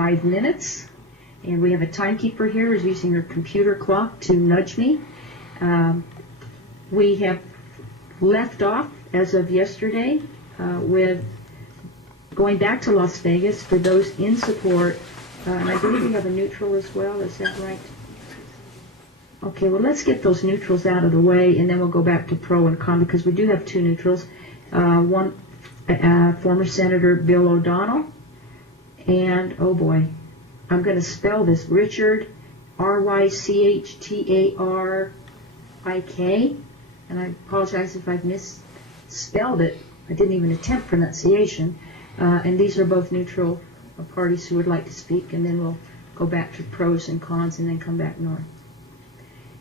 5 minutes. And we have a timekeeper here who's using her computer clock to nudge me. We have left off, as of yesterday, with going back to Las Vegas for those in support. And I believe we have a neutral as well. Is that right? Okay, well, let's get those neutrals out of the way, and then we'll go back to pro and con, because we do have 2 neutrals. One, former Senator Bill O'Donnell, and, oh boy, I'm going to spell this, Richard, R-Y-C-H-T-A-R-I-K, and I apologize if I've misspelled it. I didn't even attempt pronunciation. And these are both neutral parties who would like to speak, and then we'll go back to pros and cons and then come back north.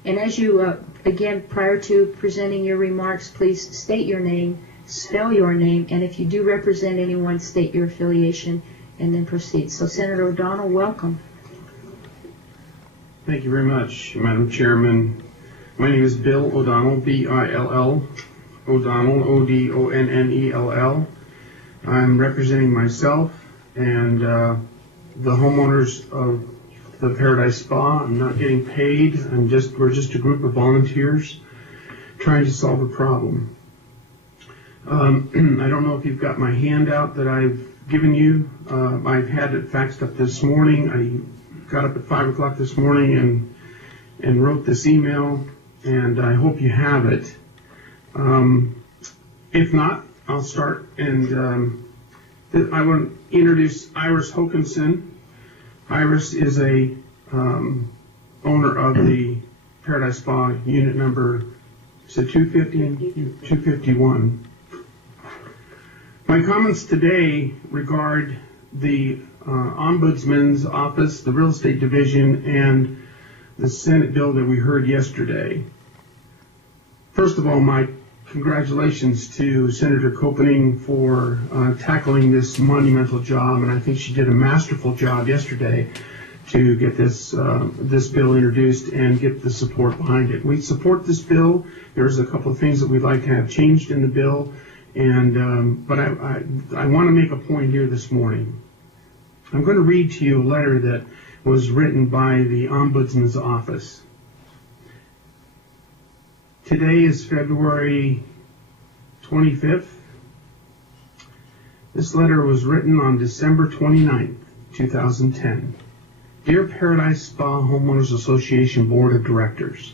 And as you, again, prior to presenting your remarks, please state your name, spell your name, and if you do represent anyone, state your affiliation, and then proceed. So, Senator O'Donnell, welcome. Thank you very much, Madam Chairman. My name is Bill O'Donnell, B-I-L-L, O'Donnell, O-D-O-N-N-E-L-L. I'm representing myself and the homeowners of the Paradise Spa. I'm not getting paid. We're just a group of volunteers trying to solve a problem. I don't know if you've got my handout that I've given you. I've had it faxed up this morning. I got up at 5 o'clock this morning and wrote this email, and I hope you have it. If not, I'll start, and I want to introduce Iris Hokanson. Iris is a owner of the Paradise Spa unit number, is it 250 and 251. My comments today regard the Ombudsman's Office, the Real Estate Division, and the Senate bill that we heard yesterday. First of all, my congratulations to Senator Koenig for tackling this monumental job, and I think she did a masterful job yesterday to get this bill introduced and get the support behind it. We support this bill. There's a couple of things that we'd like to have changed in the bill, and but I want to make a point here this morning. I'm going to read to you a letter that was written by the Ombudsman's Office. Today is February 25th. This letter was written on December 29th, 2010. Dear Paradise Spa Homeowners Association Board of Directors,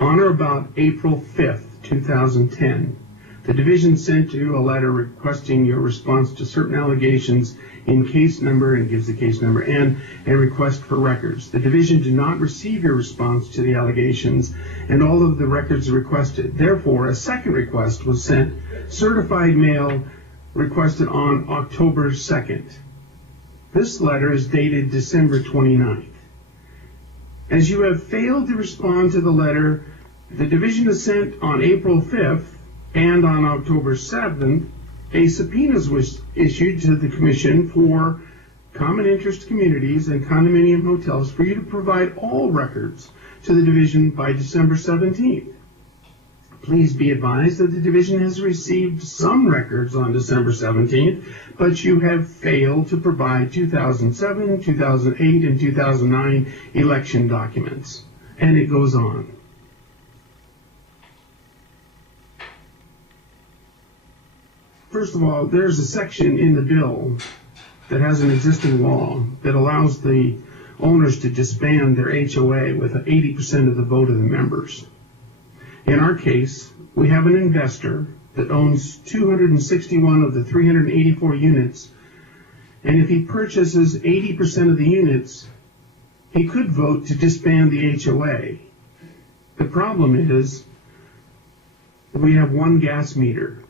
on or about April 5th, 2010, the division sent you a letter requesting your response to certain allegations in case number, and gives the case number, and a request for records. The division did not receive your response to the allegations, and all of the records requested. Therefore, a second request was sent, certified mail, requested on October 2nd. This letter is dated December 29th. As you have failed to respond to the letter, the division has sent on April 5th and on October 7th, a subpoena was issued to the Commission for Common Interest Communities and Condominium Hotels for you to provide all records to the division by December 17th. Please be advised that the division has received some records on December 17th, but you have failed to provide 2007, 2008, and 2009 election documents. And it goes on. First of all, there's a section in the bill that has an existing law that allows the owners to disband their HOA with 80% of the vote of the members. In our case, we have an investor that owns 261 of the 384 units, and if he purchases 80% of the units, he could vote to disband the HOA. The problem is we have one gas meter,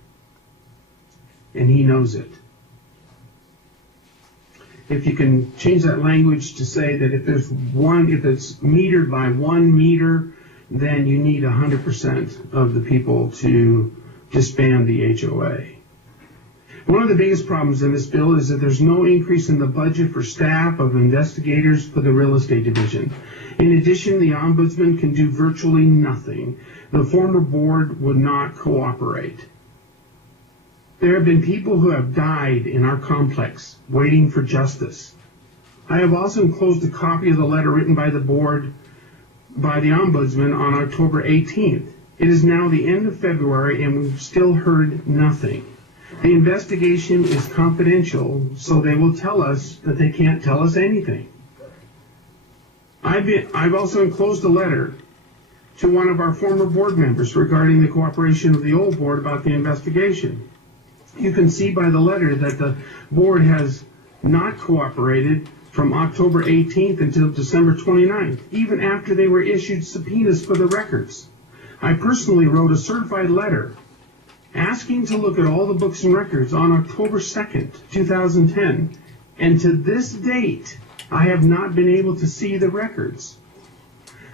and he knows it. If you can change that language to say that if it's metered by 1 meter, then you need 100% of the people to disband the HOA. One of the biggest problems in this bill is that there's no increase in the budget for staff of investigators for the real estate division. In addition, the ombudsman can do virtually nothing. The former board would not cooperate. There have been people who have died in our complex waiting for justice. I have also enclosed a copy of the letter written by the board by the Ombudsman on October 18th. It is now the end of February and we've still heard nothing. The investigation is confidential, so they will tell us that they can't tell us anything. I've also enclosed a letter to one of our former board members regarding the cooperation of the old board about the investigation. You can see by the letter that the board has not cooperated from October 18th until December 29th, even after they were issued subpoenas for the records. I personally wrote a certified letter asking to look at all the books and records on October 2nd, 2010, and to this date, I have not been able to see the records.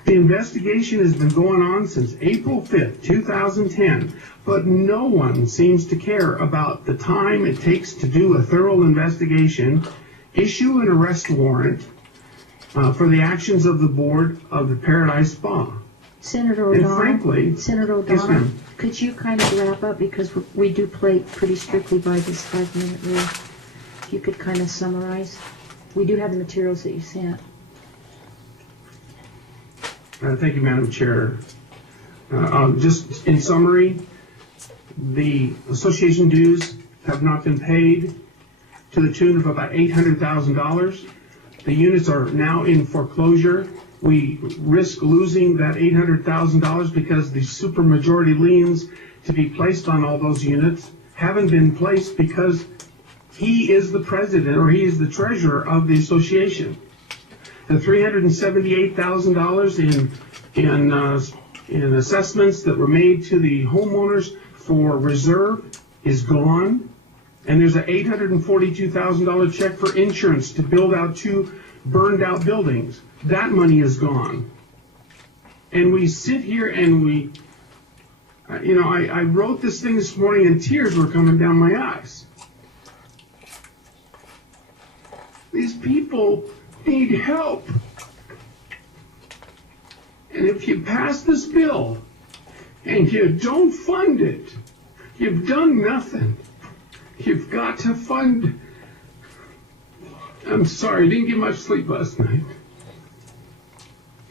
The investigation has been going on since April 5th, 2010, but no one seems to care about the time it takes to do a thorough investigation, issue an arrest warrant for the actions of the board of the Paradise Spa. Senator And O'Donnell, frankly, Senator yes, O'Donnell, ma'am. could you kind of wrap up, because we do play pretty strictly by this 5-minute rule. If you could kind of summarize. We do have the materials that you sent. Thank you, Madam Chair. Just in summary, the association dues have not been paid to the tune of about $800,000. The units are now in foreclosure. We risk losing that $800,000 because the supermajority liens to be placed on all those units haven't been placed because he is the president or he is the treasurer of the association. The $378,000 in assessments that were made to the homeowners for reserve is gone, and there's an $842,000 check for insurance to build out 2 burned out buildings. That money is gone. And we sit here and I wrote this thing this morning and tears were coming down my eyes. These people need help. And if you pass this bill and you don't fund it, you've done nothing. You've got to fund. I'm sorry, I didn't get much sleep last night.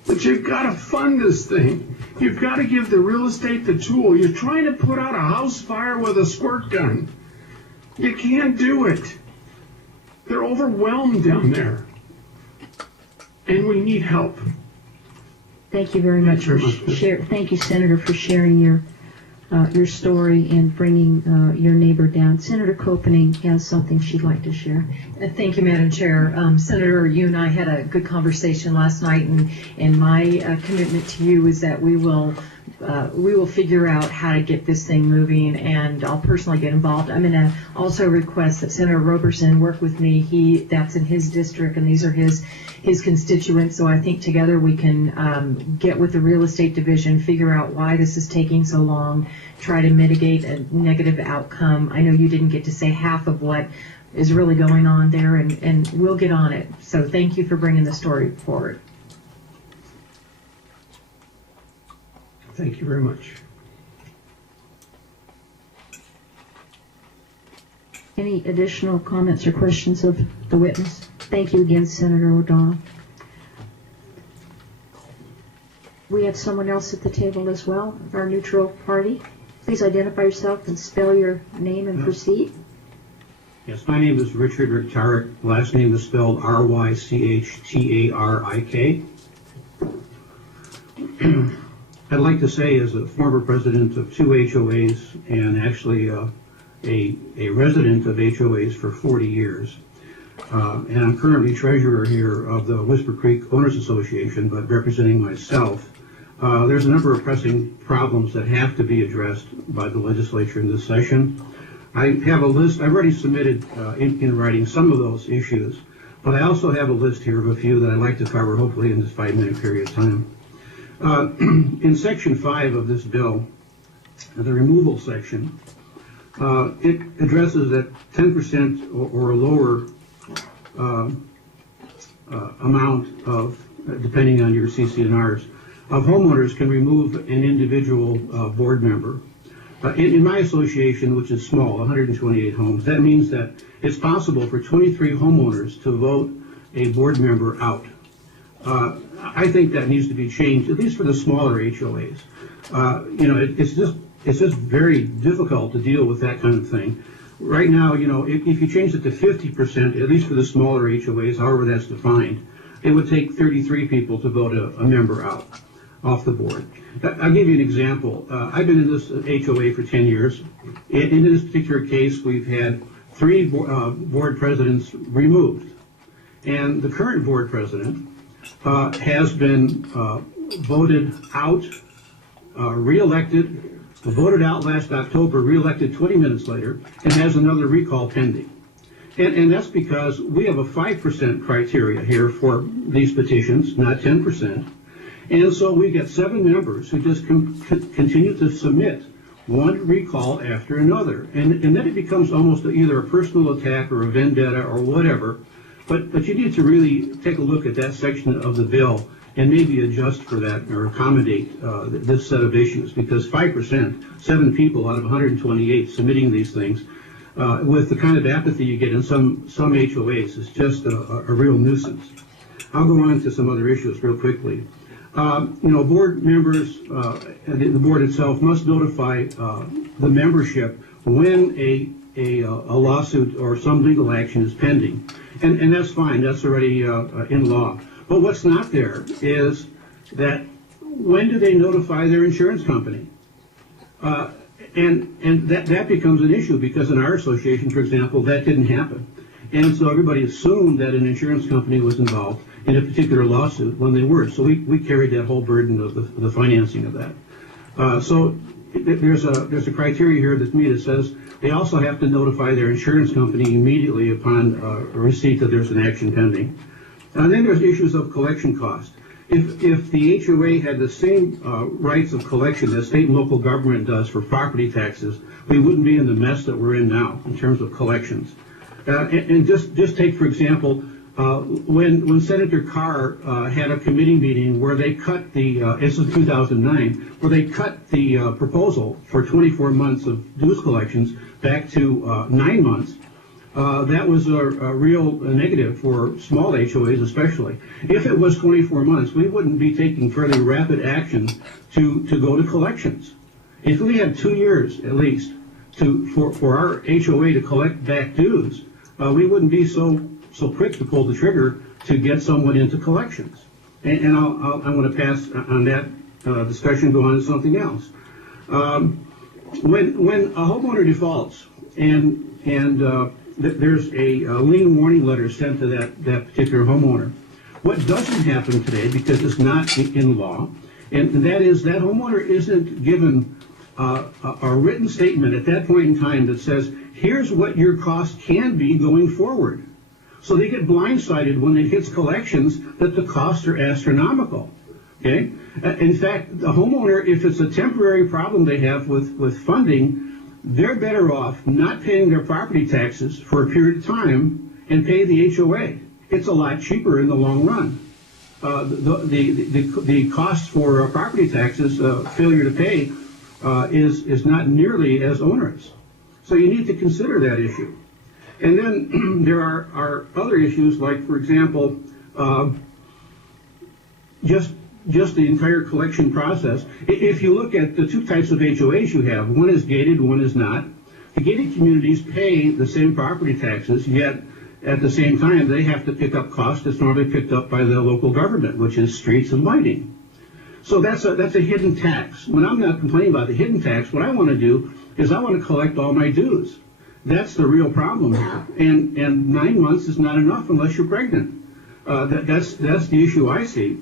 But you've got to fund this thing. You've got to give the real estate the tool. You're trying to put out a house fire with a squirt gun. You can't do it. They're overwhelmed down there. And we need help. Thank you very much for Thank you, Senator, for sharing your story and bringing your neighbor down. Senator Koenig has something she'd like to share. Thank you, Madam Chair. Senator, you and I had a good conversation last night, and my commitment to you is that we will figure out how to get this thing moving, and I'll personally get involved. I'm going to also request that Senator Roberson work with me. That's in his district, and these are his constituents, so I think together we can get with the real estate division, figure out why this is taking so long, try to mitigate a negative outcome. I know you didn't get to say half of what is really going on there, and we'll get on it. So thank you for bringing the story forward. Thank you very much. Any additional comments or questions of the witness? Thank you again, Senator O'Donnell. We have someone else at the table as well, our neutral party. Please identify yourself and spell your name and proceed. Yes, my name is Richard Rictarik. Last name is spelled R-Y-C-H-T-A-R-I-K. I'd like to say, as a former president of 2 HOAs and actually a resident of HOAs for 40 years, and I'm currently treasurer here of the Whisper Creek Owners Association, but representing myself, there's a number of pressing problems that have to be addressed by the legislature in this session. I have a list. I've already submitted in writing some of those issues, but I also have a list here of a few that I'd like to cover, hopefully in this 5-minute period of time. In Section 5 of this bill, the removal section, it addresses that 10% or a lower amount of, depending on your CC&Rs, of homeowners can remove an individual board member. In my association, which is small, 128 homes, that means that it's possible for 23 homeowners to vote a board member out. I think that needs to be changed, at least for the smaller HOAs. It's just very difficult to deal with that kind of thing. Right now, if you change it to 50%, at least for the smaller HOAs, however that's defined, it would take 33 people to vote a member out off the board. I'll give you an example. I've been in this HOA for 10 years. In this particular case, we've had 3 board presidents removed. And the current board president has been voted out, re-elected, voted out last October, re-elected 20 minutes later, and has another recall pending. And that's because we have a 5% criteria here for these petitions, not 10%. And so we get 7 members who just continue to submit one recall after another. And then it becomes almost either a personal attack or a vendetta or whatever. But you need to really take a look at that section of the bill and maybe adjust for that or accommodate this set of issues, because 5%, 7 people out of 128 submitting these things, with the kind of apathy you get in some HOAs is just a real nuisance. I'll go on to some other issues real quickly. Board members and the board itself must notify the membership when a lawsuit or some legal action is pending. And that's fine, that's already in law. But what's not there is that when do they notify their insurance company? And that becomes an issue, because in our association, for example, that didn't happen. And so everybody assumed that an insurance company was involved in a particular lawsuit when they were. So we carried that whole burden of the financing of that. So there's a criteria here that to me that says they also have to notify their insurance company immediately upon receipt that there's an action pending. And then there's issues of collection cost. If the HOA had the same rights of collection that state and local government does for property taxes, we wouldn't be in the mess that we're in now in terms of collections. And just take, for example, when Senator Carr had a committee meeting where they cut this is 2009, where they cut the proposal for 24 months of dues collections back to 9 months. That was a real negative for small HOAs especially. If it was 24 months, we wouldn't be taking fairly rapid action to go to collections. If we had 2 years at least for our HOA to collect back dues, we wouldn't be so quick to pull the trigger to get someone into collections. And I'm going to pass on that discussion, go on to something else. When a homeowner defaults and there's a lien warning letter sent to that particular homeowner, what doesn't happen today, because it's not in law, and that is that homeowner isn't given a written statement at that point in time that says, here's what your cost can be going forward. So they get blindsided when it hits collections that the costs are astronomical. Okay? In fact, the homeowner, if it's a temporary problem they have with funding, they're better off not paying their property taxes for a period of time and pay the HOA. It's a lot cheaper in the long run. The cost for property taxes, failure to pay, is not nearly as onerous. So you need to consider that issue. And then there are other issues, like, for example, just the entire collection process. If you look at the 2 types of HOAs you have, one is gated, one is not. The gated communities pay the same property taxes, yet at the same time they have to pick up costs that's normally picked up by the local government, which is streets and lighting. So that's a hidden tax. When I'm not complaining about the hidden tax, what I want to do is I want to collect all my dues. That's the real problem here. And 9 months is not enough unless you're pregnant. That's the issue I see.